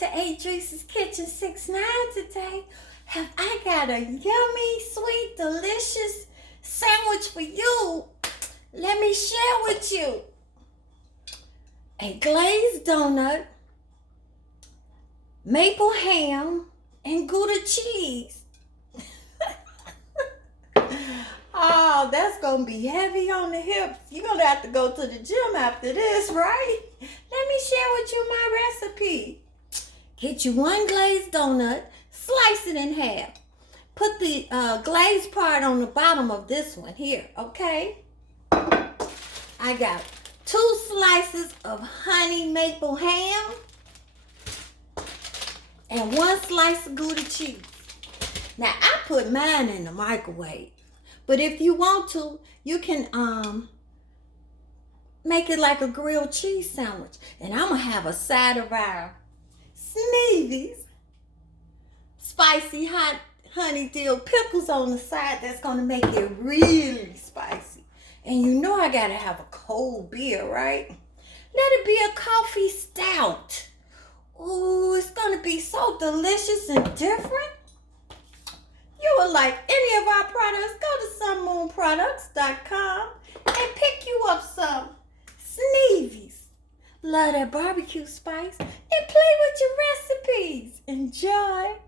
to Adrice's Kitchen 6ix9ine today. Have I got a yummy, sweet, delicious sandwich for you. Let me share with you. A glazed donut, maple ham, and Gouda cheese. Oh, that's going to be heavy on the hips. You're going to have to go to the gym after this, right? Let me share with you my recipe. Get you one glazed donut, slice it in half. Put the glazed part on the bottom of this one here, okay? I got 2 slices of honey maple ham and 1 slice of Gouda cheese. Now, I put mine in the microwave. But if you want to, you can make it like a grilled cheese sandwich. And I'm going to have a side of our Sneevies, spicy hot honey dill pickles on the side. That's going to make it really spicy. And you know I got to have a cold beer, right? Let it be a coffee stout. Ooh, it's going to be so delicious and different. You would like any of our products, go to sunmoonproducts.com and pick you up some Sneevies. Love that barbecue spice and play with your recipes. Enjoy.